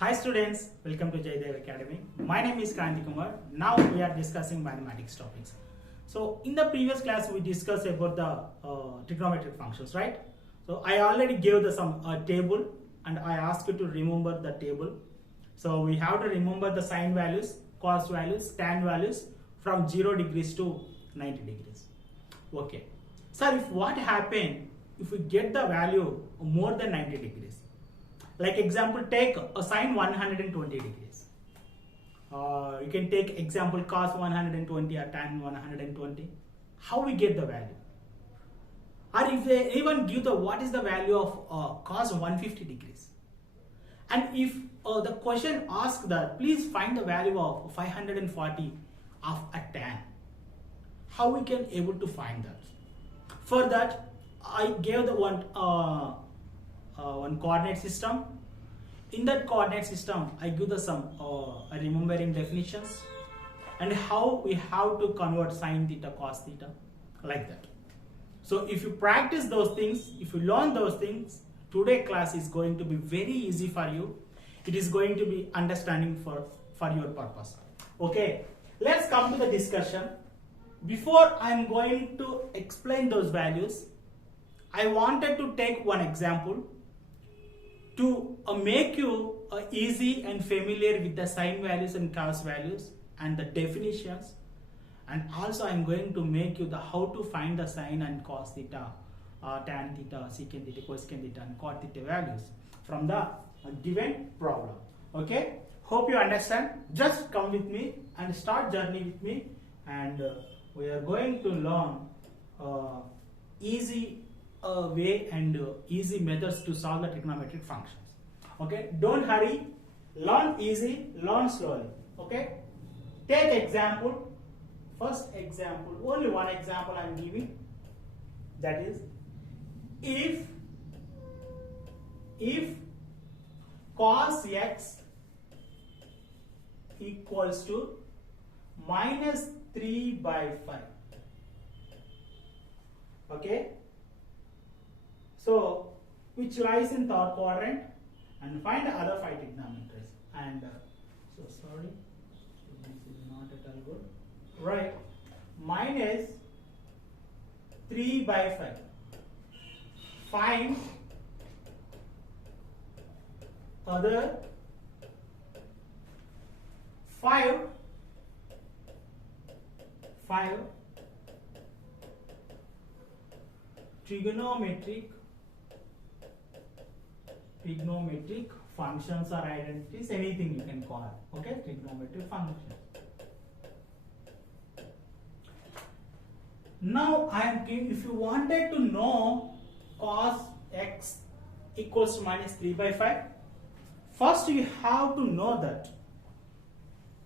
Hi students, welcome to Jayadev Academy. My name is Kanti Kumar. Now we are discussing mathematics topics. So in the previous class we discussed about the trigonometric functions, right? So I already gave some table and I asked you to remember the table. So we have to remember the sine values, cos values, tan values from 0 degrees to 90 degrees. Okay. So if what happened if we get the value more than 90 degrees? Like example, take a sine 120 degrees. You can take example cos 120 or tan 120. How we get the value? Or if they even give the what is the value of cos 150 degrees? And if the question asks that please find the value of 540 of a tan, how we can able to find that? For that, I gave the one coordinate system. In that coordinate system, I give the some remembering definitions and how we have to convert sine theta, cos theta, like that. So if you practice those things, if you learn those things, today class is going to be very easy for you. It is going to be understanding for your purpose. Okay, let's come to the discussion. Before I am going to explain those values, I wanted to take one example to make you easy and familiar with the sine values and cos values and the definitions, and also I am going to make you the how to find the sine and cos theta, tan theta, secant theta, cosecant theta and cot theta values from the given problem. Okay, hope you understand. Just come with me and start journey with me, and we are going to learn easy way and easy methods to solve the trigonometric functions. Okay, don't hurry, learn easy, learn slowly. Okay, take example. First example, only one example I am giving, that is if cos x equals to minus 3 by 5. Okay, so which lies in third quadrant, and find the other 5 trigonometries. And so sorry, this is not at all good. Right, minus 3 by 5. Find other 5 trigonometric functions or identities, anything you can call. Okay, trigonometric functions. Now I am giving, if you wanted to know cos x equals to minus 3 by 5, first you have to know that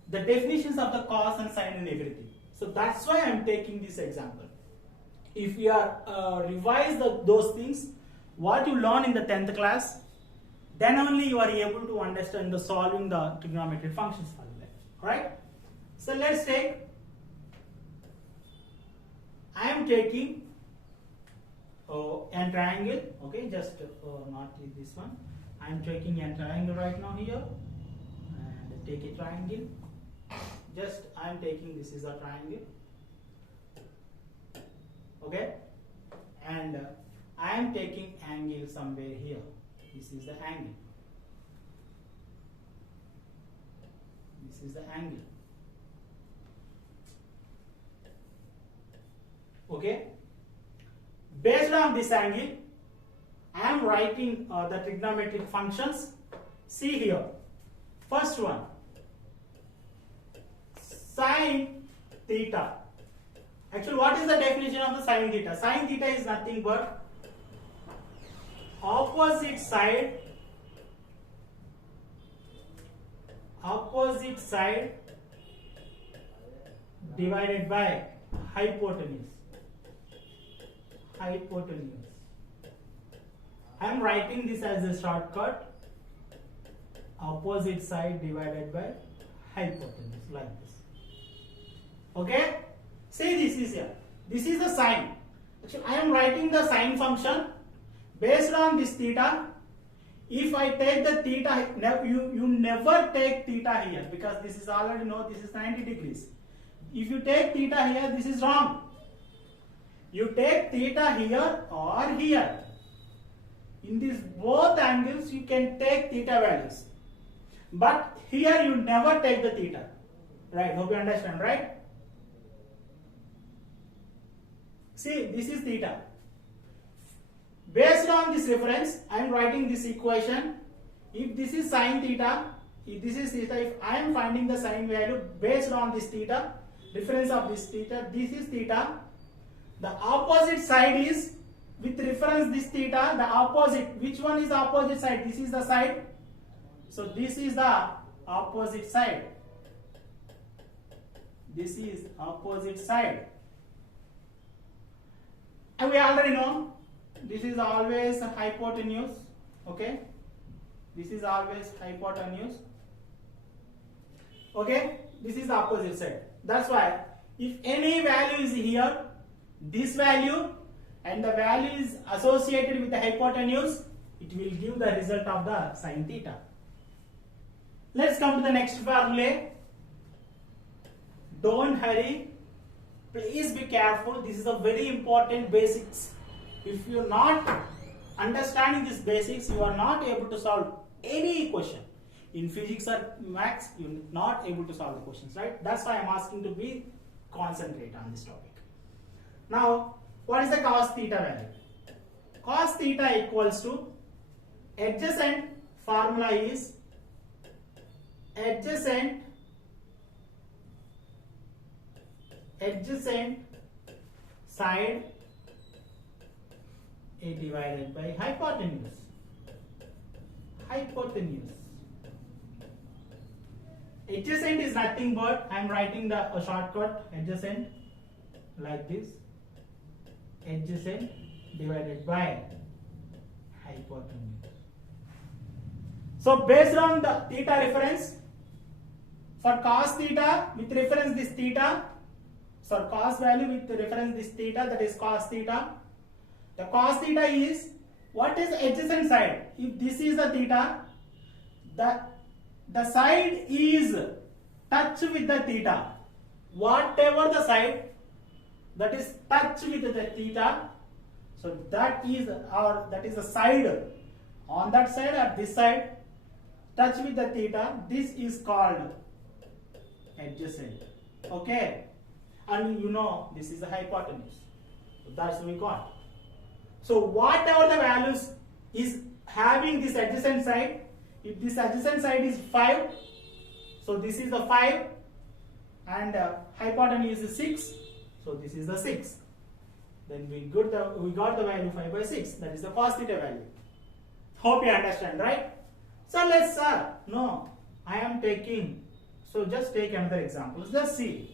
the definitions of the cos and sine and everything. So that's why I am taking this example. If you are revise those things, what you learn in the 10th class, then only you are able to understand the solving the trigonometric functions for that. Right? So let's take, I am taking an triangle. Okay, just not this one. I am taking a triangle right now here, and take a triangle. Just I am taking, this is a triangle. Okay, and I am taking angle somewhere here. This is the angle. This is the angle. Okay, based on this angle, I am writing the trigonometric functions. See here, first one, sine theta. Actually, what is the definition of the sine theta? Sine theta is nothing but opposite side divided by hypotenuse. I am writing this as a shortcut, opposite side divided by hypotenuse, like this. Okay, see, this is here, this is the sine. Actually I am writing the sine function based on this theta. If I take the theta, you never take theta here because this is already know this is 90 degrees. If you take theta here, this is wrong. You take theta here or here. In these both angles, you can take theta values. But here you never take the theta. Right? Hope you understand, right? See, this is theta. Based on this reference, I am writing this equation. If this is sine theta, if this is theta, if I am finding the sine value based on this theta, reference of this theta, this is theta. The opposite side is with reference this theta, the opposite. Which one is the opposite side? This is the side. So this is the opposite side. This is opposite side. And we already know this is always hypotenuse. Okay, this is always hypotenuse. Okay, this is the opposite side. That's why if any value is here, this value and the value is associated with the hypotenuse, it will give the result of the sine theta. Let's come to the next formula. Don't hurry. Please be careful. This is a very important basics. If you are not understanding these basics, you are not able to solve any question. In physics or maths, you are not able to solve the questions, right? That's why I am asking to be concentrate on this topic. Now, what is the cos theta value? Cos theta equals to adjacent formula is adjacent side A divided by hypotenuse. Adjacent is nothing but I am writing the shortcut adjacent like this. Adjacent divided by hypotenuse. So based on the theta reference, for cos theta with reference this theta, so cos value with reference this theta, that is cos theta. The cos theta is what is adjacent side. If this is the theta, the side is touch with the theta. Whatever the side that is touch with the theta, so that is the side. On that side or this side, touch with the theta. This is called adjacent. Okay, and you know this is the hypotenuse. That's what we got. So whatever the values is having this adjacent side, if this adjacent side is 5, so this is the 5 and hypotenuse is 6, so this is the 6. Then we got the value 5 by 6, that is the cos theta value. Hope you understand, right? So let's no, I am taking, so just take another example. Just see,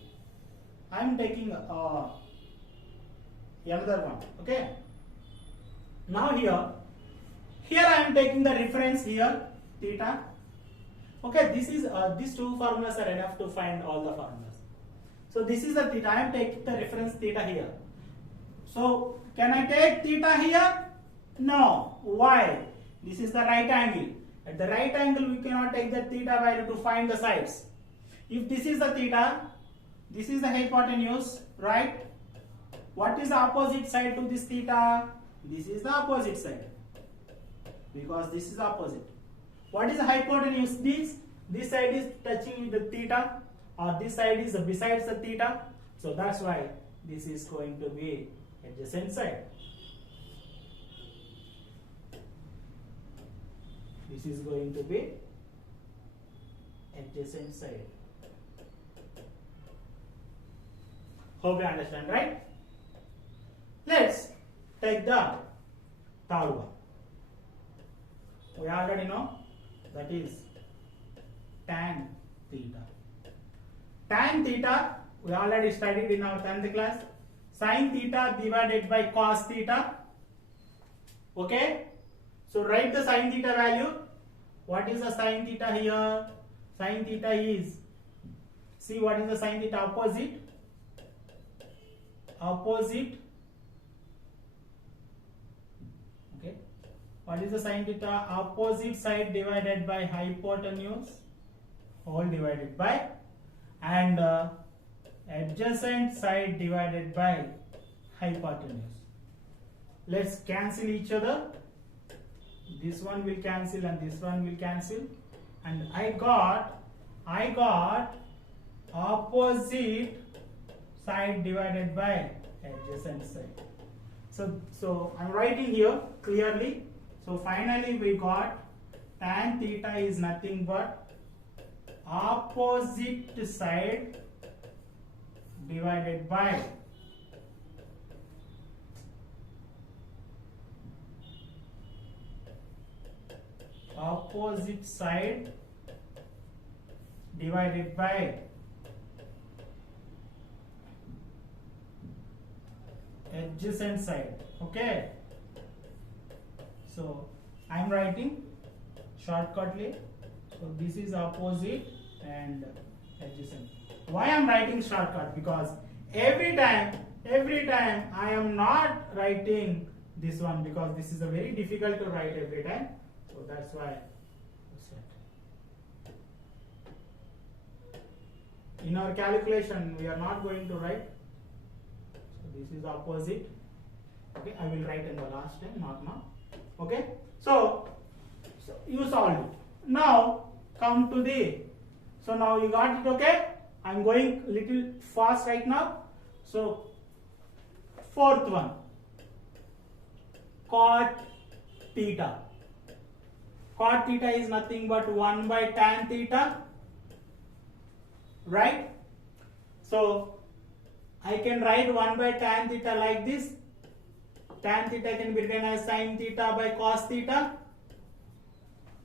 I am taking another one. Okay, now here I am taking the reference here theta. Okay, this is these two formulas are enough to find all the formulas. So this is the theta. I am taking the reference theta here. So can I take theta here? No. Why? This is the right angle. At the right angle, we cannot take the theta value to find the sides. If this is the theta, this is the hypotenuse, right? What is the opposite side to this theta? This is the opposite side, because this is opposite. What is the hypotenuse? This side is touching with the theta, or this side is besides the theta. So that's why this is going to be adjacent side. This is going to be adjacent side. Hope you understand, right? Let's take the third one. We already know that is tan theta. Tan theta we already studied in our 10th class. Sin theta divided by cos theta. Okay, so write the sin theta value. What is the sin theta here? Sin theta is, see what is the sin theta? Opposite. Okay, What is the sine theta? Opposite side divided by hypotenuse whole divided by, and adjacent side divided by hypotenuse. Let's cancel each other. This one will cancel and this one will cancel, and I got opposite side divided by adjacent side. So I'm writing here clearly. So finally we got tan theta is nothing but opposite side divided by opposite side divided by adjacent side. Okay, so I am writing shortcutly. So this is opposite and adjacent. Why I am writing shortcut? Because every time I am not writing this one, because this is a very difficult to write every time. So that's why. In our calculation, we are not going to write. So this is opposite. Okay, I will write in the last time, not now. Okay, so you solved it. Now come to the. So now you got it. Okay, I'm going little fast right now. So fourth one, cot theta. Cot theta is nothing but 1 by tan theta, right? So I can write 1 by tan theta like this. Tan theta can be written as sin theta by cos theta,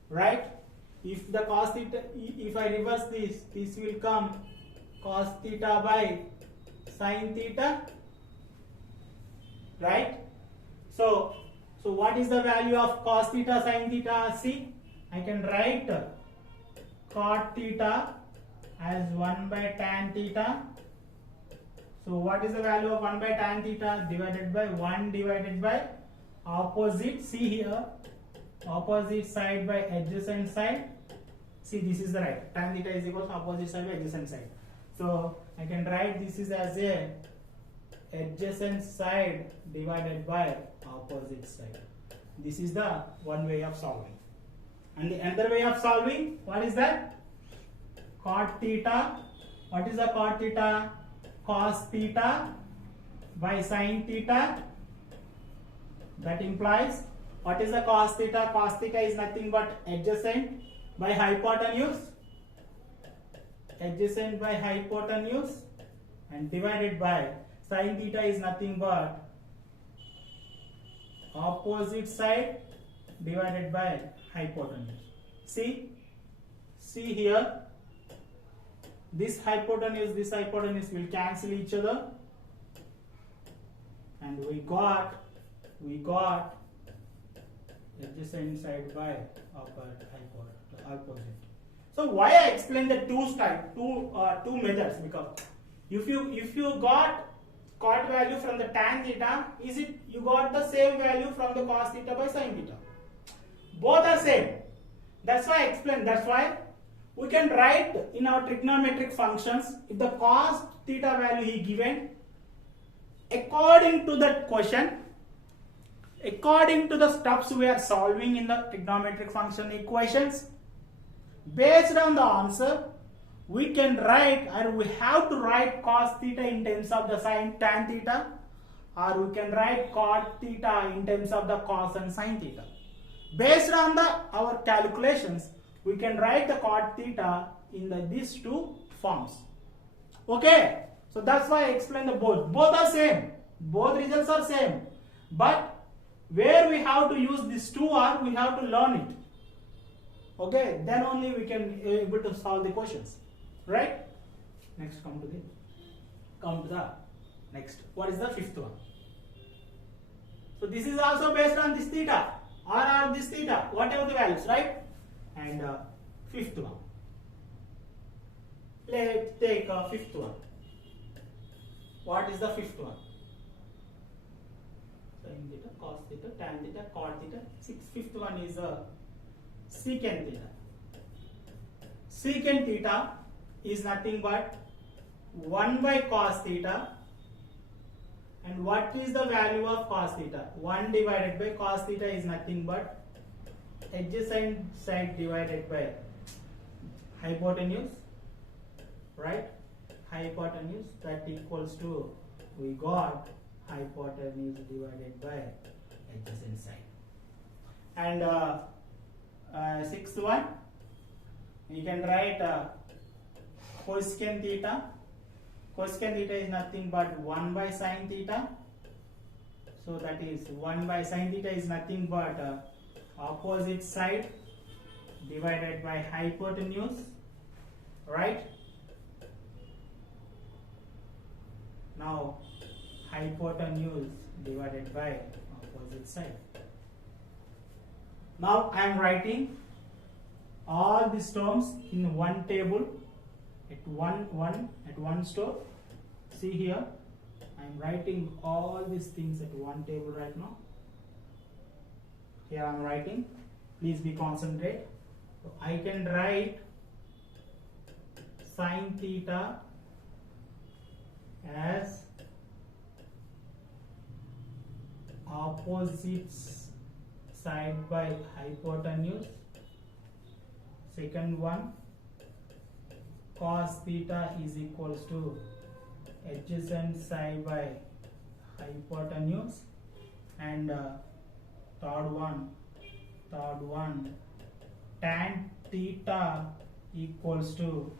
right? If the cos theta, if I reverse this will come cos theta by sin theta, right? So what is the value of cos theta sin theta? See, I can write cot theta as 1 by tan theta. So what is the value of 1 by tan theta? Divided by 1 divided by opposite. See here, opposite side by adjacent side. See, this is the right. Tan theta is equal to opposite side by adjacent side. So I can write this is as a adjacent side divided by opposite side. This is the one way of solving. And the other way of solving, what is that? Cot theta. What is the cot theta? Cos theta by sin theta. That implies, what is the cos theta? Cos theta is nothing but adjacent by hypotenuse. Adjacent by hypotenuse, and divided by sin theta is nothing but opposite side divided by hypotenuse. See here, this hypotenuse will cancel each other, and we got adjacent side by opposite. So why I explain the two methods? Because if you got cot value from the tan theta, is it you got the same value from the cos theta by sin theta? Both are same. That's why I explained. That's why we can write in our trigonometric functions, if the cos theta value he given, according to that question, according to the steps we are solving in the trigonometric function equations, based on the answer, we can write, or we have to write cos theta in terms of the sin tan theta, or we can write cot theta in terms of the cos and sin theta. Based on our calculations, we can write the cot theta in these two forms. Okay, so that's why I explained the both. Both are same. Both results are same. But where we have to use these two are, we have to learn it. Okay, then only we can able to solve the questions, right? Next, come to the next. What is the fifth one? So this is also based on this theta or this theta, whatever the values, right? And fifth one. Let's take fifth one. What is the fifth one? Sin theta, cos theta, tan theta, cot theta. Fifth one is secant theta. Secant theta is nothing but 1 by cos theta. And what is the value of cos theta? 1 divided by cos theta is nothing but adjacent side divided by hypotenuse, right? Hypotenuse, that equals to, we got hypotenuse divided by adjacent side. And sixth one, you can write cosecant theta. Cosecant theta is nothing but 1 by sin theta. So that is 1 by sin theta is nothing but opposite side divided by hypotenuse, right? Now hypotenuse divided by opposite side. Now I am writing all these terms in one table at one store. See here, I am writing all these things at one table right now. Here I am writing. Please be concentrate. So I can write sin theta as opposite side by hypotenuse. Second one, cos theta is equals to adjacent side by hypotenuse. And third one, tan theta equals to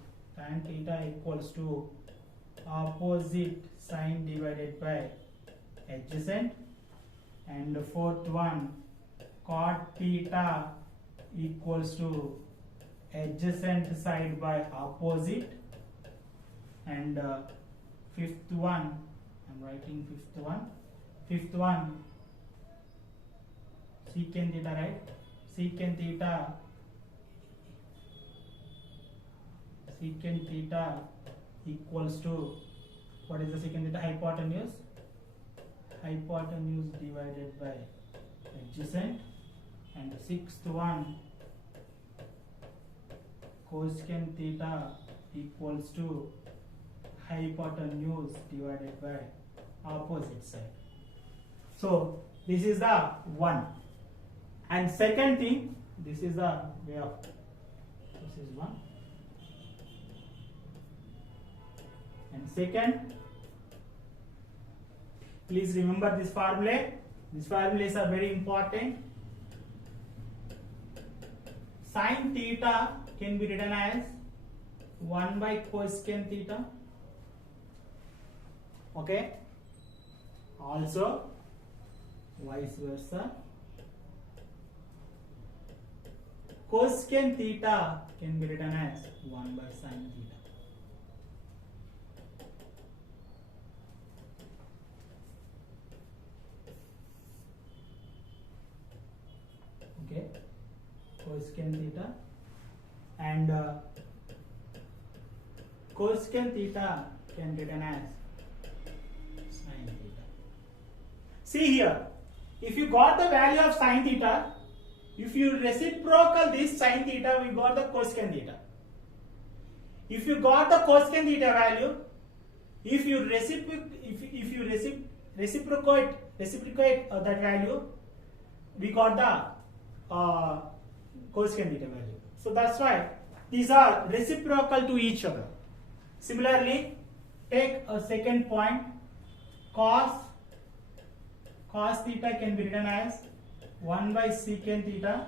opposite sine divided by adjacent. And the fourth one, cot theta equals to adjacent side by opposite. And fifth one, I'm writing fifth one, secant theta, right? Secant theta equals to, what is the secant theta? Hypotenuse divided by adjacent. And the sixth one, cosecant theta equals to hypotenuse divided by opposite side. So this is the one. And second thing, this is the way of, this is one. And second, please remember this formula. These formulas are very important. Sin theta can be written as 1 by cosecant theta. Okay. Also, vice versa. Cosecant theta can be written as 1 by sin theta. Okay, cosecant theta, and cosecant theta can be written as sin theta. See here, if you got the value of sin theta, if you reciprocal this sin theta, we got the cosecant theta. If you got the cosecant theta value, if you reciprocate that value, we got the cosecant theta value. So that's why these are reciprocal to each other. Similarly, take a second point, cos theta can be written as 1 by secant theta.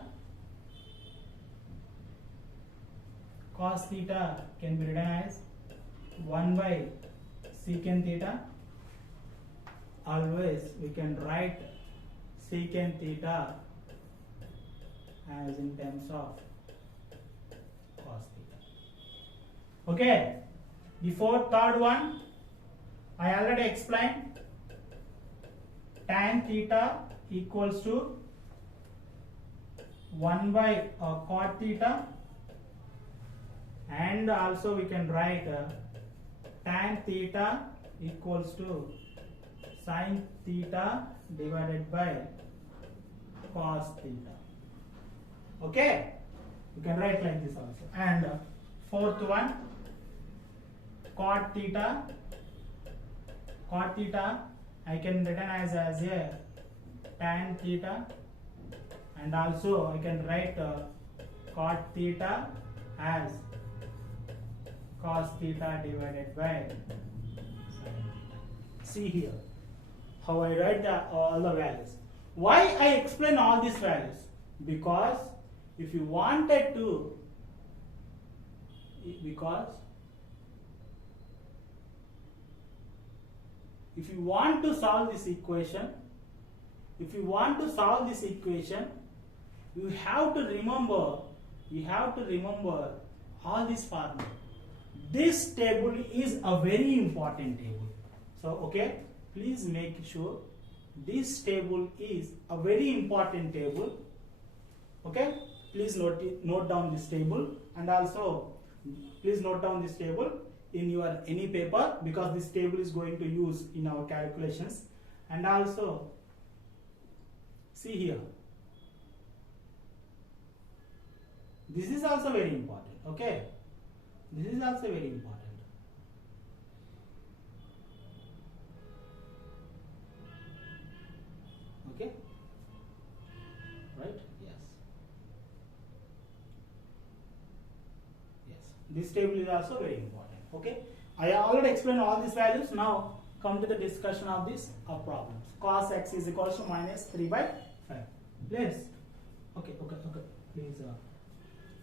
Cos theta can be written as 1 by secant theta. Always we can write secant theta as in terms of cos theta. Okay, before third one, I already explained tan theta equals to 1 by cot theta, and also we can write tan theta equals to Sin theta divided by cos theta. Okay, you can write like this also. And fourth one, cot theta. Cot theta I can written as a tan theta, and also I can write cot theta as cos theta divided by sin theta. See here how I write all the values. Why I explain all these values? Because if you wanted to, if you want to solve this equation, you have to remember all these formulas. This table is a very important table. So okay, please make sure this table is a very important table. Okay, please note down this table, and also please note down this table in your any paper, because this table is going to use in our calculations. And also see here, this is also very important. Okay, this is also very important. Okay, right? Yes, this table is also very important. Okay, I already explained all these values. Now come to the discussion of this problems. Cos x is equals to minus 3 by 5. Please, okay, please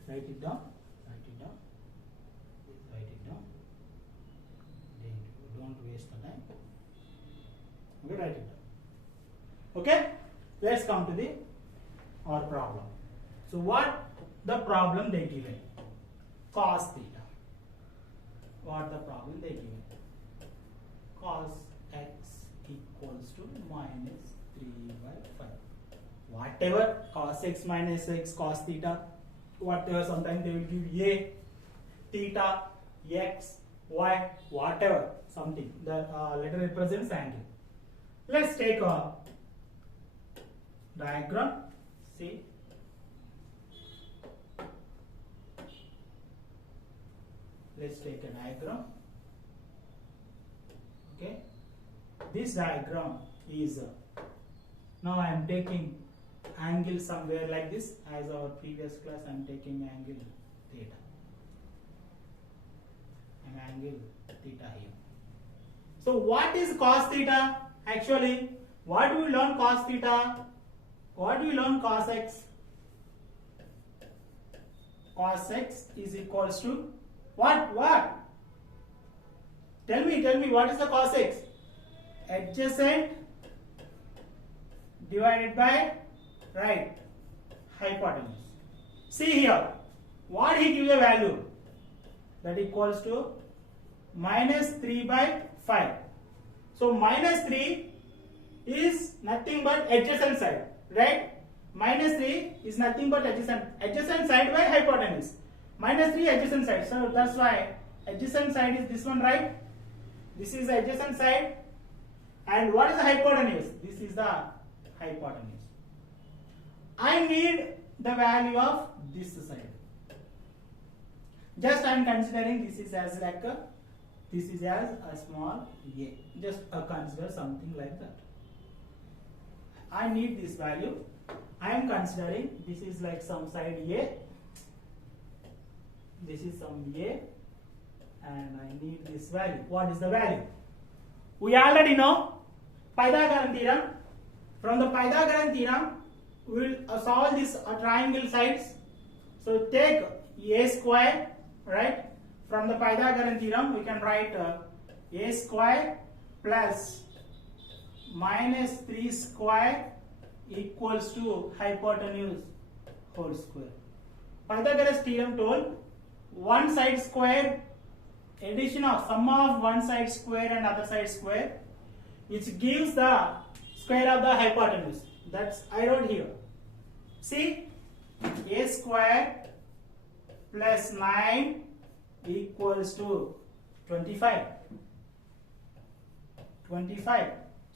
write it down. Please write it down. Don't waste the time. Okay, write it down. Okay, let's come to our problem. So what the problem they given? Cos theta. What the problem they given? Cos x equals to minus 3 by 5. Whatever, cos x minus x, cos theta, whatever, sometimes they will give a, theta, x, y, whatever, something. The letter represents angle. Let's take a diagram. See, let's take a diagram. Okay, this diagram is now I am taking angle somewhere like this. As our previous class, I am taking angle theta, and angle theta here. So what is cos theta? Actually, what do we learn cos theta? What do we learn cos x? Cos x is equals to what? Tell me, what is the cos x? Adjacent divided by, right, hypotenuse. See here, what he gives a value? That equals to minus 3 by 5. So minus 3 is nothing but adjacent side, right? Minus 3 is nothing but adjacent side by hypotenuse. Minus 3 adjacent side. So that's why adjacent side is this one, right? This is adjacent side. And what is the hypotenuse? This is the hypotenuse. I need the value of this side. Just I am considering this is as like a, this is as a small a. Just consider something like that. I need this value. I am considering this is like some side a. This is some a, and I need this value. What is the value? We already know Pythagorean theorem. From the Pythagorean theorem, we will solve this triangle sides. So take a square, right? From the Pythagorean theorem, we can write a square plus minus 3 square equals to hypotenuse whole square. Pythagoras theorem told one side square addition of sum of one side square and other side square, which gives the square of the hypotenuse. That's I wrote here. See, a square plus 9 equals to 25.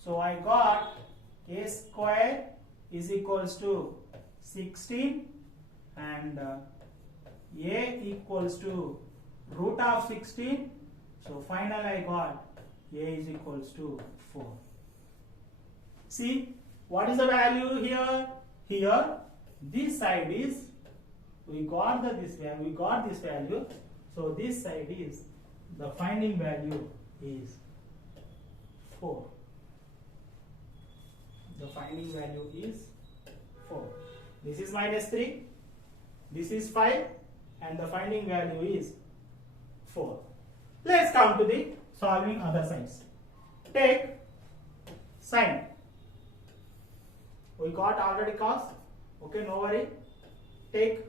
So I got a square is equals to 16 and a equals to root of 16. So finally I got a is equals to 4. See, what is the value here? Here, this side is, we got this value. So this side is, the finding value is 4. The finding value is 4. This is minus 3. This is 5. And the finding value is 4. Let's come to the solving other sides. Take sine. We got already cos. Okay, no worry. Take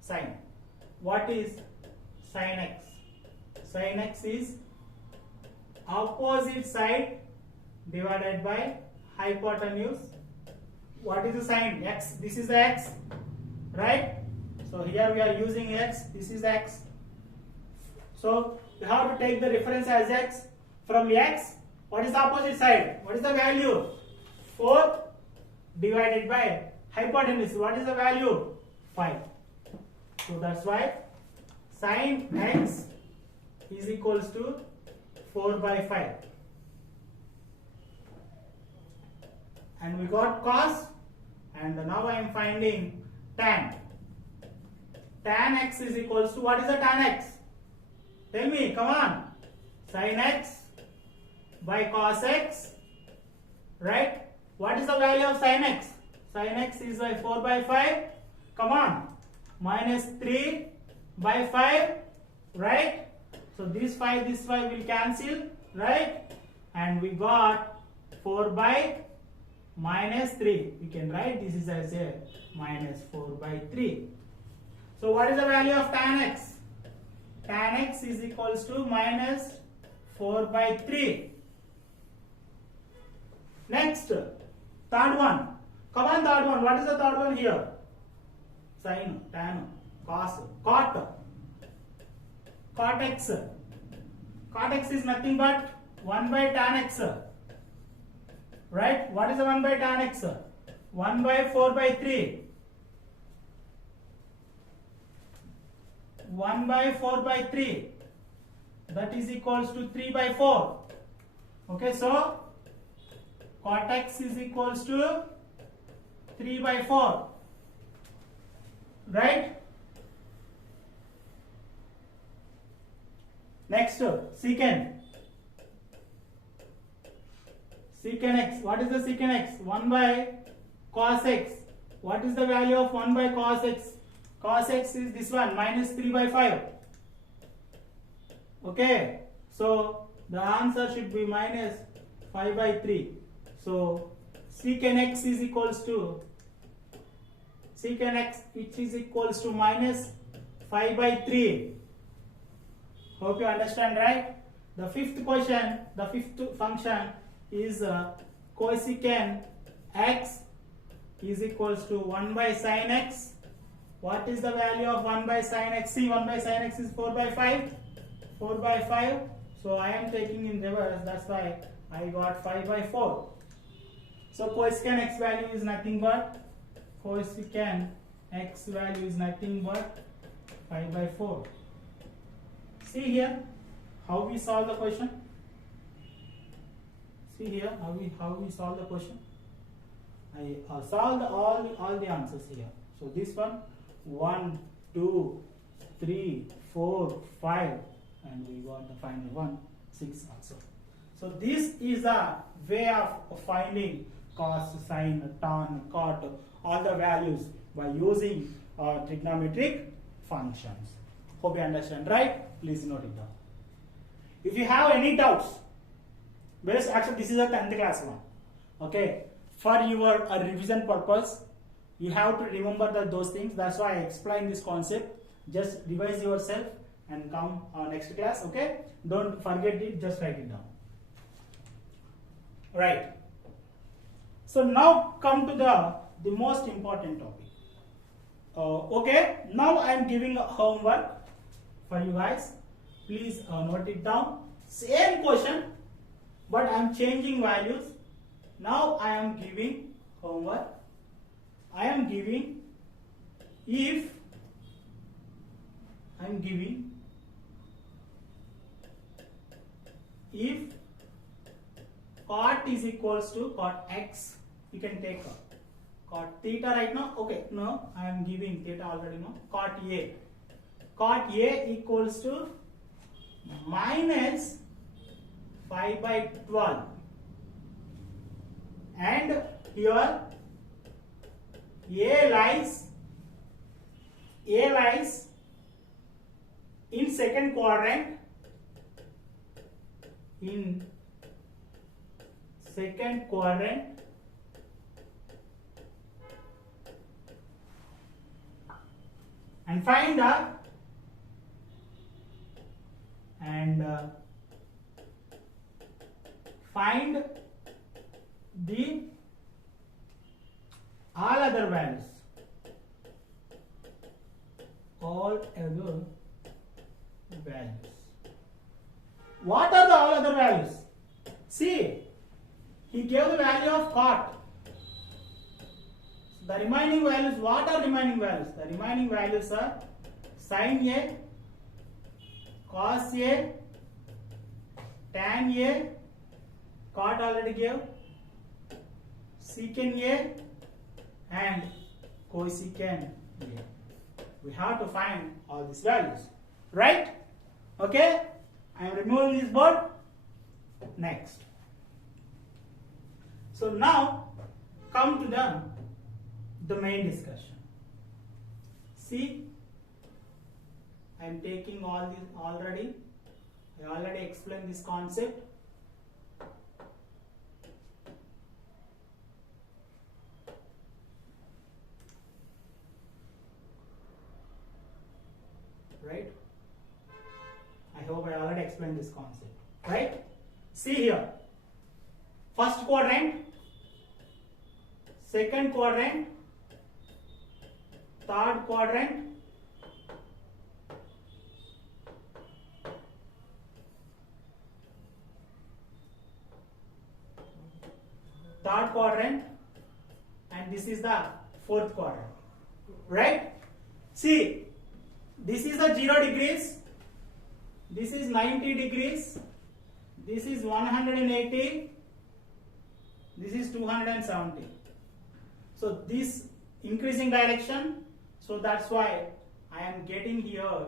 sine. What is sin x? Sin x is opposite side divided by hypotenuse. What is the sine? X. This is the x, right? So here we are using x. This is x. So you have to take the reference as x. From x, what is the opposite side? What is the value? 4 divided by hypotenuse. What is the value? 5. So that's why sin x is equals to 4 by 5. And we got cos, and now I am finding tan. Tan x is equals to, what is the tan x? Tell me, come on. Sin x by cos x, right? What is the value of sin x? Sin x is by 4 by 5. Come on. Minus 3 by 5, right? So this 5 will cancel, right? And we got 4 by minus 3. We can write this is as a minus 4 by 3. So what is the value of tan x? Tan x is equals to minus 4 by 3. Next, third one. Come on, third one. What is the third one here? Sin, tan, cos, cot. Cot x. Cot x is nothing but 1 by tan x. Right? What is the 1 by tan x? 1 by 4 by 3. 1 by 4 by 3. That is equals to 3 by 4. Okay, so cot x is equals to 3 by 4. Right? Next, secant. Secant x. What is the secant x? 1 by cos x. What is the value of 1 by cos x? Cos x is this one, minus 3 by 5. Okay. So the answer should be minus 5 by 3. So secant x is equals to secant x, which is equals to minus 5 by 3. Hope you understand, right? The fifth question, the fifth function is cosecant x is equals to 1 by sin x. What is the value of 1 by sin x? See, 1 by sin x is 4 by 5. 4 by 5. So I am taking in reverse. That's why I got 5 by 4. So cosecant x value is nothing but, cosecant x value is nothing but 5 by 4. See here how we solve the question. See here how we solve the question. I solved all the answers here. So this one, 1, 2, 3, 4, 5, and we got the final one, 6 also. So this is a way of finding cos, sin, tan, cot, all the values by using trigonometric functions. Hope you understand, right? Please note it down. If you have any doubts, actually this is a 10th class one. Okay, for your revision purpose, you have to remember those things. That's why I explain this concept. Just revise yourself and come next class. Okay, don't forget it. Just write it down. Right. So now come to the most important topic. Okay, now I am giving a homework for you guys. Please note it down. Same question, but I am changing values. Now I am giving homework. I am giving if I am giving if cot is equals to cot x, you can take cot theta right now. Okay, no, I am giving theta already. No, cot a. Cot a equals to minus 5 by 12, and here a lies in second quadrant. In second quadrant, and find the find the all other values. All other values. What are the all other values? See, he gave the value of cot. The remaining values, what are remaining values? The remaining values are sin a, cos a, tan a, cot already gave, secant a, and cosecant a. We have to find all these values, right? Okay, I am removing this board. Next. So now come to the main discussion. See, I am taking all this already. I already explained this concept. Right? I hope I already explained this concept. Right? See here. First quadrant, second quadrant, third quadrant, and this is the fourth quadrant. Right? See, this is the 0 degrees, this is 90 degrees, this is 180, this is 270. So this increasing direction, so that's why I am getting here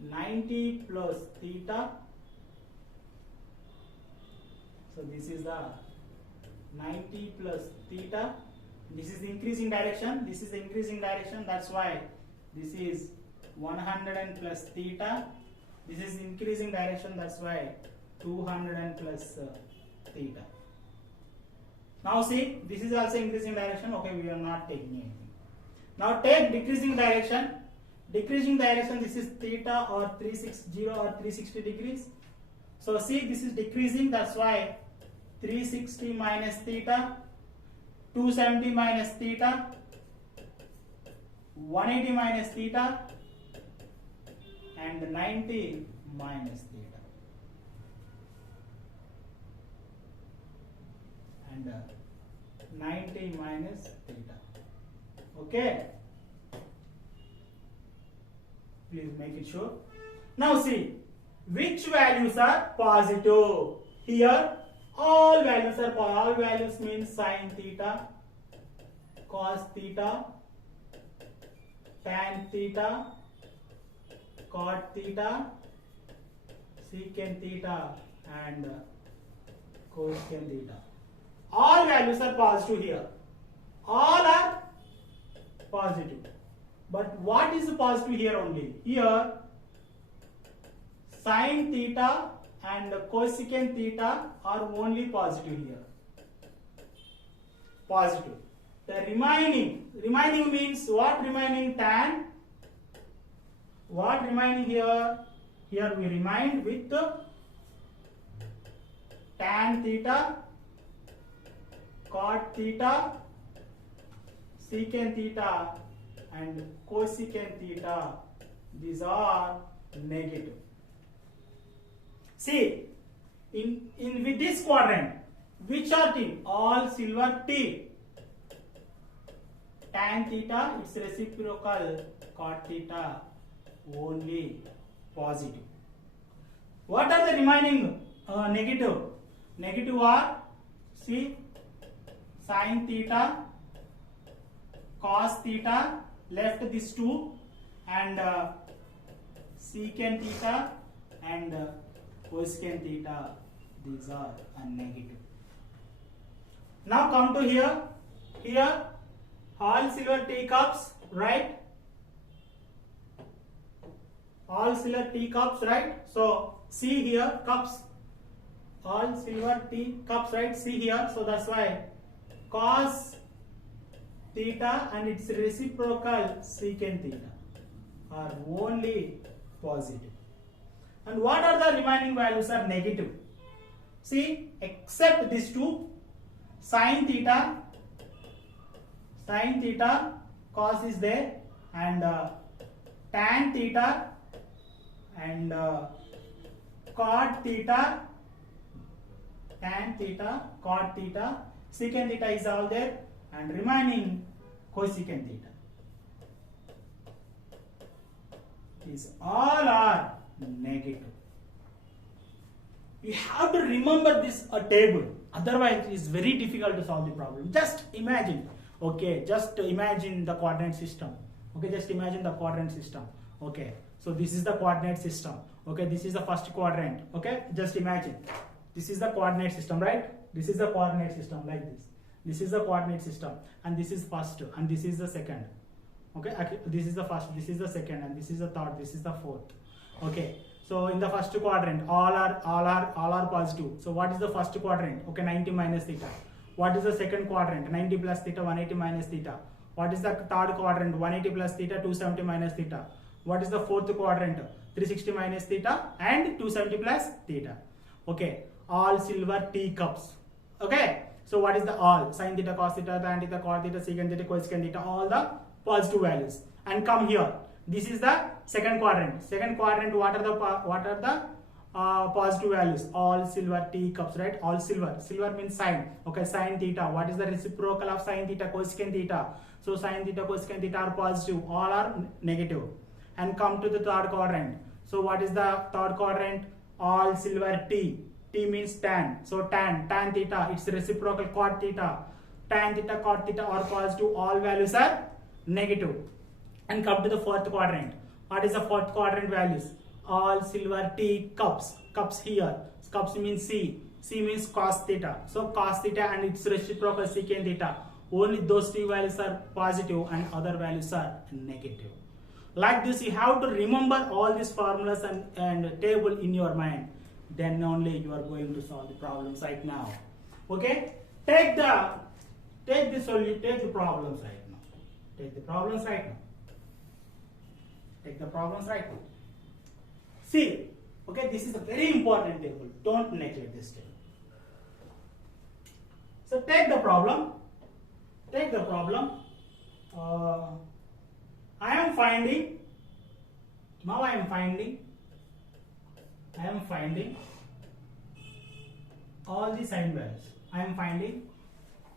90 plus theta. So this is the 90 plus theta. This is the increasing direction, this is the increasing direction, that's why this is 100 and plus theta. This is increasing direction, that's why 200 and plus theta. Now see, this is also increasing direction. Okay, we are not taking anything. Now take decreasing direction. Decreasing direction, this is theta or 360 or 360 degrees. So see, this is decreasing, that's why 360 minus theta, 270 minus theta, 180 minus theta, and 90 minus theta. And 90 minus theta. Okay? Please make it sure. Now see, which values are positive? Here, all values are positive. All values means sin theta, cos theta, tan theta, cot theta, secant theta, and cosecant theta. All values are positive here. All are positive. But what is positive here only? Here, sin theta and cosecant theta are only positive here. Positive. The remaining means what? Remaining tan. What remaining here? Here we remind with tan theta, cot theta, secant theta, and cosecant theta. These are negative. See, in with this quadrant, which are T? All silver T. Tan theta, its reciprocal cot theta, only positive. What are the remaining negative? Negative are, see, sin theta, cos theta, left these two, and secant theta and cosecant theta, these are negative. Now come to here, all silver teacups, right? All silver teacups, right? So see here, cups, all silver teacups, right? See here, so that's why cos theta and its reciprocal secant theta are only positive. And what are the remaining values are negative? See, except these two, sin theta, cos is there, and tan theta and cot theta, tan theta, cot theta, secant theta is all there, and remaining cosecant theta. These all are negative. You have to remember this table, otherwise it is very difficult to solve the problem. Just imagine, okay, just imagine the coordinate system. Okay, just imagine the coordinate system. Okay, so this is the coordinate system. Okay, this is the first quadrant. Okay, just imagine this is the coordinate system, right? This is the coordinate system like this. This is the coordinate system, and this is first, and this is the second. Okay, this is the first, this is the second, and this is the third, this is the fourth. Okay, so in the first quadrant, all are positive. So what is the first quadrant? Okay, 90 minus theta. What is the second quadrant? 90 plus theta, 180 minus theta. What is the third quadrant? 180 plus theta, 270 minus theta. What is the fourth quadrant? 360 minus theta and 270 plus theta. Okay, all silver teacups. Okay, so what is the all? Sin theta, cos theta, tan theta, cot theta, secant theta, cosecant theta, all the positive values. And come here. This is the second quadrant. Second quadrant, what are the positive values? All silver teacups, right? All silver. Silver means sin. Okay, sin theta. What is the reciprocal of sin theta? Cosecant theta. So sin theta, cosecant theta are positive. All are negative. And come to the third quadrant. So what is the third quadrant? All silver T. T means tan. So tan theta, its reciprocal cot theta. Tan theta, cot theta are positive. All values are negative. And come to the fourth quadrant. What is the fourth quadrant values? All silver T cups. Cups here. Cups means C. C means cos theta. So cos theta and its reciprocal secant theta. Only those two values are positive and other values are negative. Like this, you have to remember all these formulas and table in your mind. Then only you are going to solve the problems right now. Okay? Take the problems right now. Take the problems right now. Take the problems right now. See, okay, this is a very important table. Don't neglect this table. So take the problem. Take the problem. I am finding all the sign values. I am finding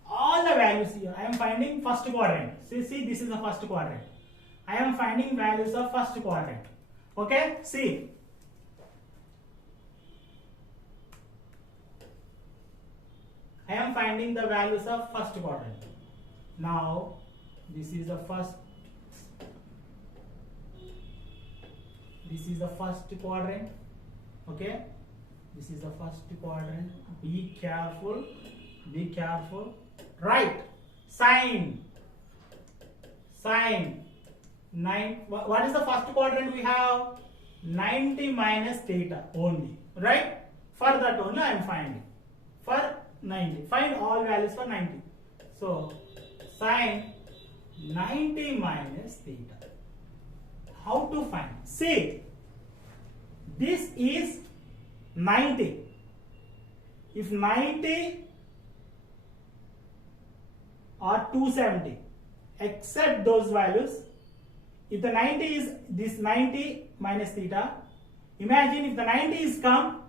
all the values here. I am finding first quadrant. See, this is the first quadrant. I am finding values of first quadrant. Okay, see. I am finding the values of first quadrant. Now, this is the first quadrant. Okay, this is the first quadrant. Be careful. Right, sine 9. What is the first quadrant we have? 90 minus theta only, right? For that only I am finding. For 90, find all values for 90. So sine 90 minus theta. How to find? See, this is 90. If 90 or 270, accept those values. If the 90 is this 90 minus theta, imagine if the 90 is come,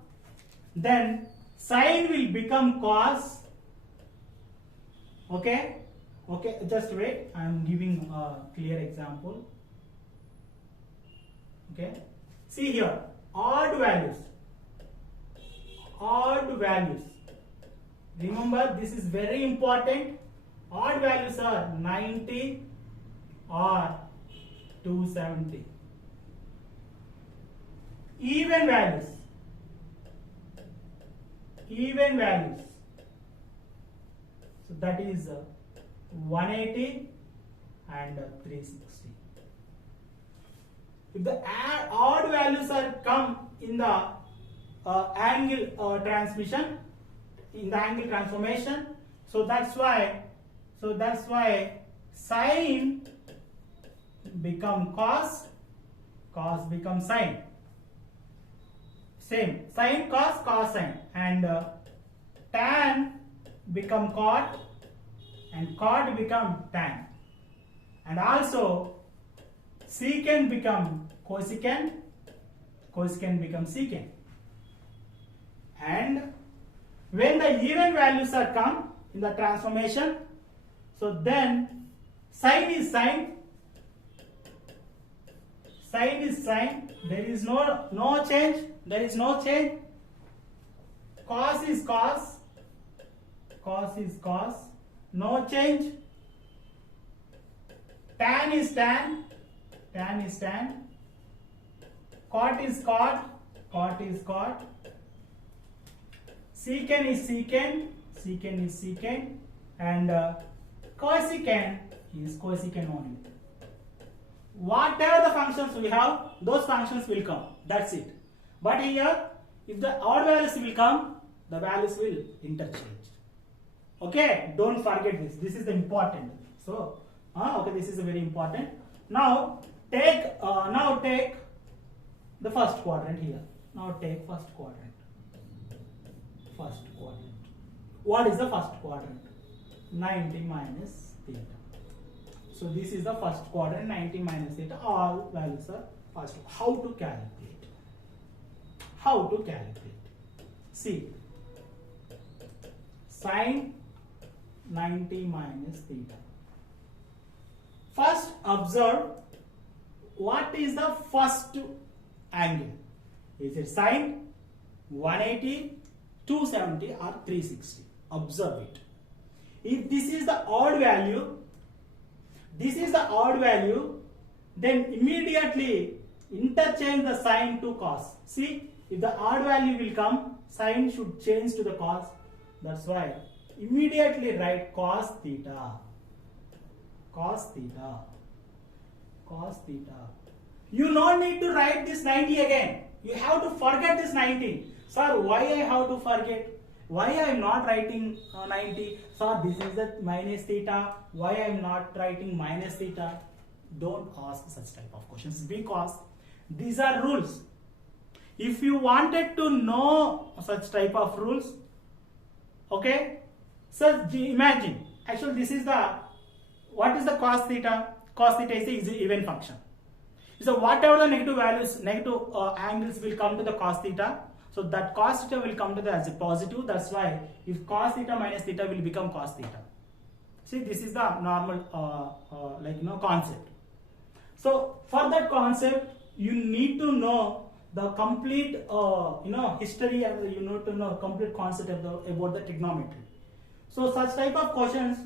then Sine will become cos. Okay, okay, just wait, I am giving a clear example. Okay, see here, odd values, remember this is very important. Odd values are 90 or 270. Even values, so that is 180 and 360. If the odd values are come in the angle transmission, in the angle transformation, so that's why sine become cos, cos become sine. Same, sine cos, cos sine, and tan become cot, and cot become tan, and also secant become cosecant, cosecant become secant. And when the even values are come in the transformation, so then sine is sine, sine is sine, there is no change, there is no change. Cos is cos, cos is cos, no change. Tan is tan, tan is tan. Cot is cot, cot is cot. Secant is secant, secant is secant, and cosecant is cosecant only. Whatever the functions we have, those functions will come. That's it. But here, if the odd values will come, the values will interchange. Okay, don't forget this. This is the important. So, okay, this is a very important. Now take the first quadrant here. Now take first quadrant. First quadrant. What is the first quadrant? 90 minus theta. So this is the first quadrant, 90 minus theta. All values are first. How to calculate? How to calculate? See, sine 90 minus theta. First observe what is the first angle. Is it sine 180, 270 or 360? Observe it. If this is the odd value, then immediately interchange the sine to cos. See, if the odd value will come, sine should change to the cos. That's why immediately write cos theta. Cos theta. Cos theta. You don't need to write this 90 again. You have to forget this 90. Sir, why I have to forget? Why I am not writing 90? Sir, this is the minus theta. Why I am not writing minus theta? Don't ask such type of questions because these are rules. If you wanted to know such type of rules, okay, so imagine, actually this is the, what is the cos theta? Cos theta is the even function. So whatever the negative values, negative angles will come to the cos theta, so that cos theta will come to the as a positive. That's why if cos theta minus theta will become cos theta. See, this is the normal concept. So for that concept, you need to know the complete history, and you need to know complete concept about the trigonometry. So such type of questions,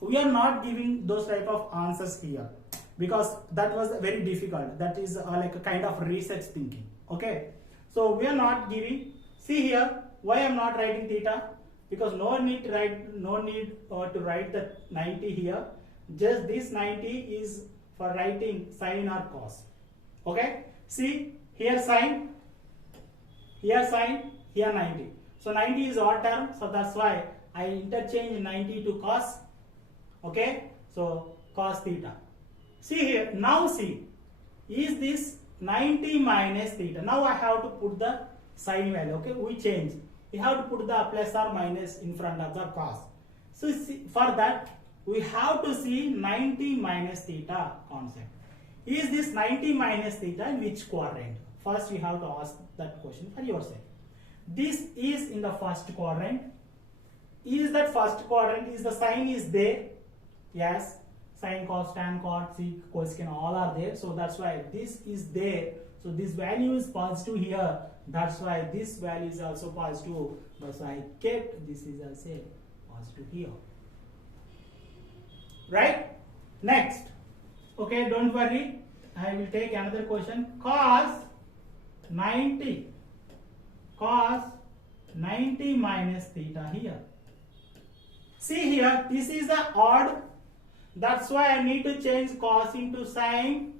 we are not giving those type of answers here because that was very difficult. That is like a kind of research thinking. Okay, so we are not giving. See here, why I am not writing theta? Because no need to write the 90 here. Just this 90 is for writing sine or cos. Okay, see here sine, here 90. So 90 is odd term, so that's why I interchange 90 to cos. Okay, so cos theta. See here, now see, is this 90 minus theta? Now I have to put the sine value. Okay, we change. We have to put the plus or minus in front of the cos. So see, for that we have to see 90 minus theta concept. Is this 90 minus theta in which quadrant? First you have to ask that question for yourself. This is in the first quadrant. Is that first quadrant, is the sign is there? Yes, sine, cos, tan, cot, sec, cosecant, all are there. So that's why this is there. So this value is positive here. That's why this value is also positive. That's why I kept this is also positive here. Right? Next. Okay, don't worry. I will take another question. Cos 90 minus theta here. See here, this is the odd. That's why I need to change cos into sine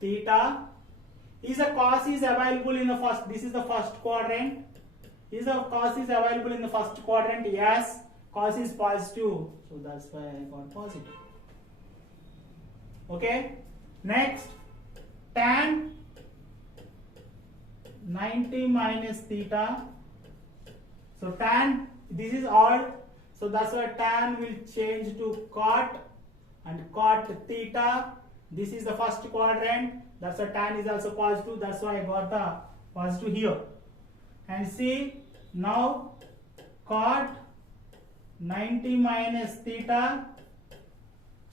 theta. Is a cos is available in the first, this is the first quadrant. Is a cos is available in the first quadrant? Yes, cos is positive. So that's why I got positive. Okay, next, tan 90 minus theta. So tan, this is odd. So that's why tan will change to cot, and cot theta. This is the first quadrant. That's why tan is also positive. That's why I got the positive here. And see, now cot 90 minus theta.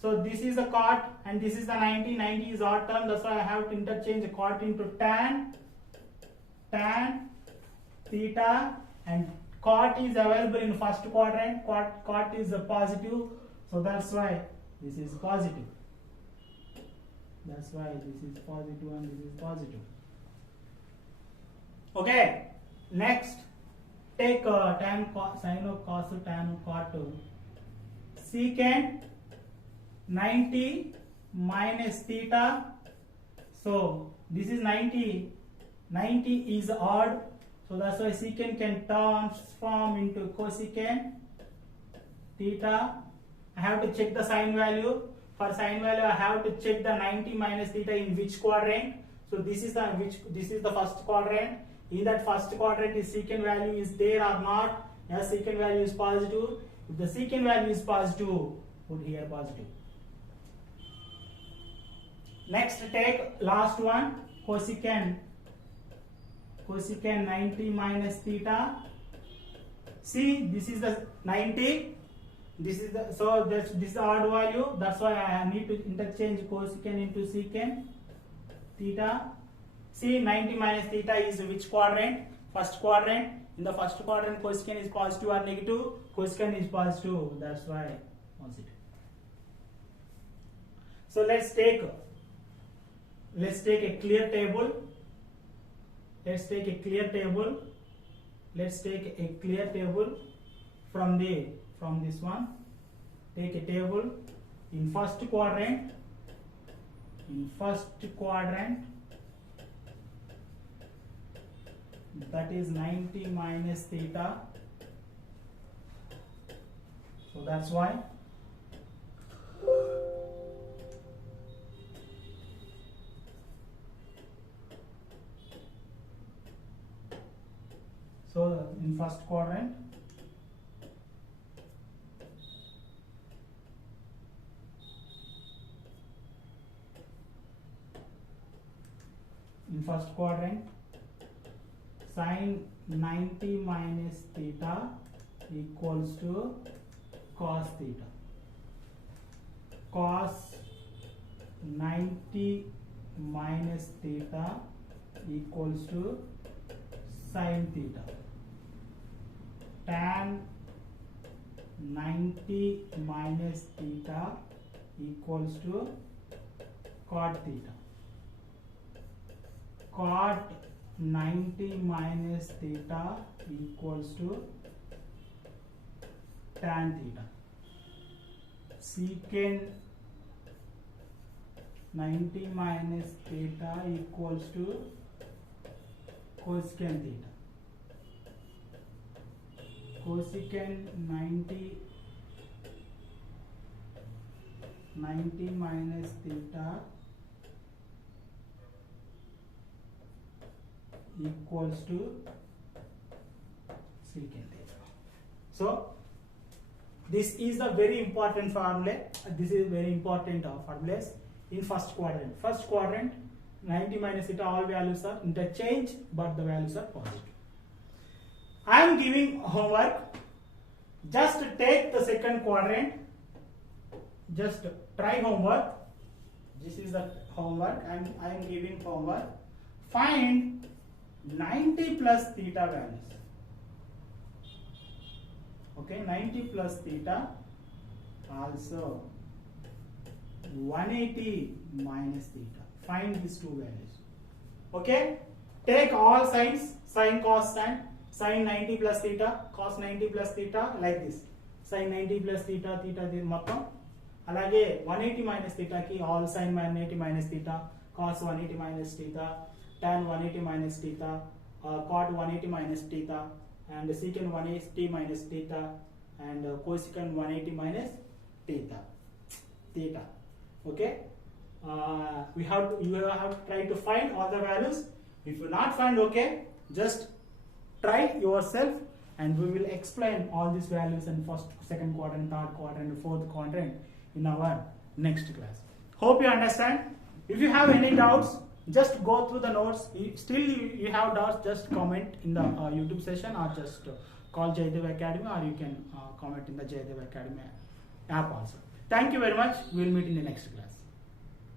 So this is the cot and this is the 90. 90 is odd term. That's why I have to interchange cot into tan theta, and cot is available in first quadrant. Cot is a positive. So that's why this is positive. That's why this is positive and this is positive. Okay, next, take tan sine of cos of tan of cot secant 90 minus theta. So this is 90. 90 is odd. So that's why secant can transform into cosecant theta. I have to check the sine value. For sine value, I have to check the 90 minus theta in which quadrant. So this is the first quadrant. In that first quadrant, the secant value is there or not? Yes, secant value is positive. If the secant value is positive, put here positive. Next, take last one, cosecant 90 minus theta. See, this is the 90. This is the, so this is the odd value. That's why I need to interchange cosecant into secant theta. See, 90 minus theta is which quadrant? First quadrant. In the first quadrant, cosecant is positive or negative? Cosecant is positive. That's why positive. So let's take a clear table. Let's take a clear table. Let's take a clear table from this one. Take a table in first quadrant. That is 90 minus theta. So that's why. So in first quadrant, sine 90 minus theta equals to cos theta. Cos 90 minus theta equals to sin theta. Tan 90 minus theta equals to cot theta. Cot 90 minus theta equals to tan theta. Secant 90 minus theta equals to cosecant theta. Cosecant 90 minus theta equals to secant theta. So this is the very important formula. This is very important formulas in first quadrant. First quadrant, 90 minus theta, all values are interchange, but the values are positive. I am giving homework. Just take the second quadrant. Just try homework. This is the homework, and I am giving homework. Find 90 plus theta values. Okay, 90 plus theta, also 180 minus theta. Find these two values. Okay, take all signs, sin, cos, tan, sin 90 plus theta, cos 90 plus theta, like this. Sin 90 plus theta, theta మొత్తం. అలాగే 180 minus theta ki all sin 180 minus theta, cos 180 minus theta, tan 180 minus theta, cot 180 minus theta, and secant 180 minus theta, and cosecant 180 minus theta. Okay, you have to try to find all the values. If you not find, okay, just try yourself, and we will explain all these values in first, second quadrant, third quadrant, fourth quadrant in our next class. Hope you understand. If you have any doubts, just go through the notes. Still you have doubts, just comment in the YouTube session, or just call Jayadev Academy, or you can comment in the Jayadev Academy app also. Thank you very much. We will meet in the next class.